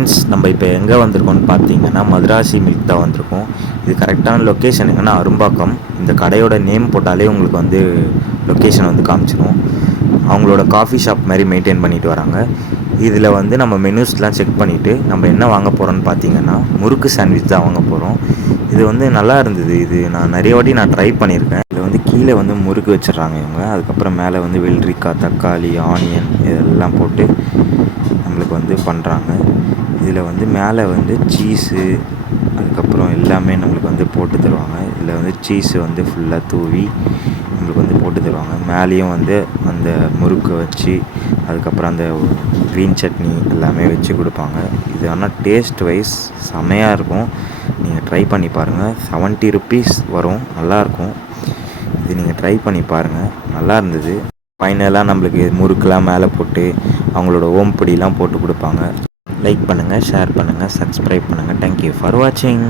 Friends, நம்ம இப்போ எங்கே வந்திருக்கோம்னு பார்த்தீங்கன்னா மதுராசி மில்க் தான் வந்திருக்கோம். இது கரெக்டான லொக்கேஷன் எங்கன்னா அரும்பாக்கம். இந்த கடையோட நேம் போட்டாலே உங்களுக்கு வந்து லொக்கேஷன் வந்து காமிச்சிடும். அவங்களோட காஃபி ஷாப் மாதிரி மெயின்டைன் பண்ணிட்டு வராங்க. இதில் வந்து நம்ம மெனூஸ்லாம் செக் பண்ணிவிட்டு நம்ம என்ன வாங்க போகிறோன்னு பார்த்தீங்கன்னா முறுக்கு சாண்ட்விச் தான் வாங்க போகிறோம். இது வந்து நல்லா இருந்தது. இது நான் நிறைய வாட்டி ட்ரை பண்ணியிருக்கேன். இதில் வந்து கீழே வந்து முறுக்கு வச்சிடுறாங்க இவங்க. அதுக்கப்புறம் மேலே வந்து வெள்ளரிக்காய், தக்காளி, ஆனியன் இதெல்லாம் போட்டு நம்மளுக்கு வந்து பண்ணுறாங்க. இதில் வந்து மேலே வந்து சீஸு அதுக்கப்புறம் எல்லாமே நம்மளுக்கு வந்து போட்டு தருவாங்க. இதில் வந்து சீஸு வந்து ஃபுல்லாக தூவி நம்மளுக்கு வந்து போட்டு தருவாங்க. மேலேயும் வந்து அந்த முறுக்கை வச்சு அதுக்கப்புறம் அந்த க்ரீன் சட்னி எல்லாமே வச்சு கொடுப்பாங்க. இது ஆனால் டேஸ்ட் வைஸ் செமையாக இருக்கும். நீங்கள் ட்ரை பண்ணி பாருங்கள். 70 ருப்பீஸ் வரும். நல்லாயிருக்கும். இது நீங்கள் ட்ரை பண்ணி பாருங்கள். நல்லா இருந்தது. ஃபைனலாக நம்மளுக்கு முறுக்கெலாம் மேலே போட்டு அவங்களோட ஓம்பொடியெலாம் போட்டு கொடுப்பாங்க. லைக் பண்ணுங்கள், ஷேர் பண்ணுங்கள், சப்ஸ்கிரைப் பண்ணுங்கள். தேங்க்யூ ஃபார் வாட்சிங்.